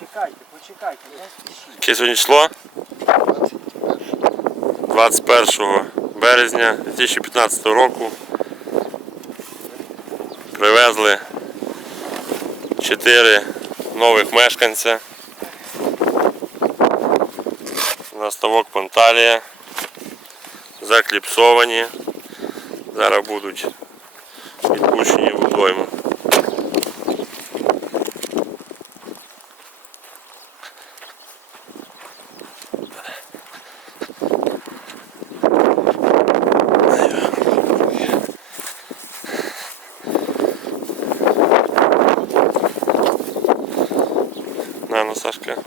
Почекайте, почекайте, не спішіть. Сьогодні число? 21 березня 2015 року привезли 4 нових мешканця на ставок Понталія. Закліпсовані. Зараз будуть відпущені водойми. Сашка,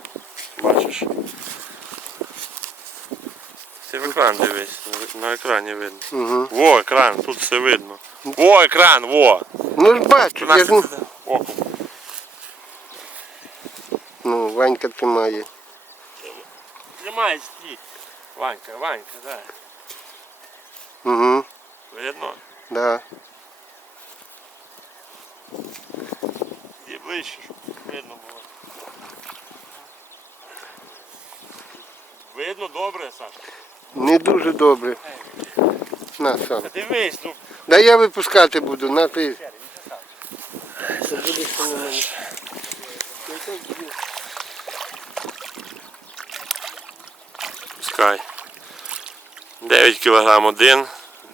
бачиш. Ти в екран дивись, на- екрані видно. Угу. Во, екран, тут все видно. Во, екран, во! Ну ж бачу, я ж не... О, Ну, Ванька тримає. Тримай стій. Ванька, Ванька, да. Угу. Видно? Да. І ближче, щоб видно було. Видно добре, Сашка? Не дуже добре. На, сам. Та Дивись, ну. Да я випускати буду, на ти. Пускай. 9 кг один,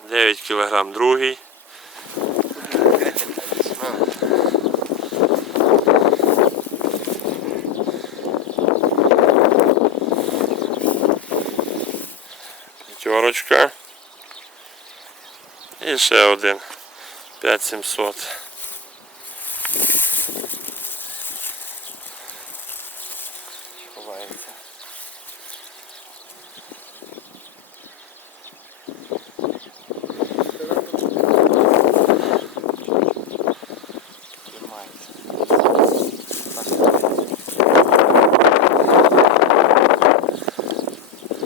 9 кг другий. п'ятерочка. І ще один 5700. Ховається.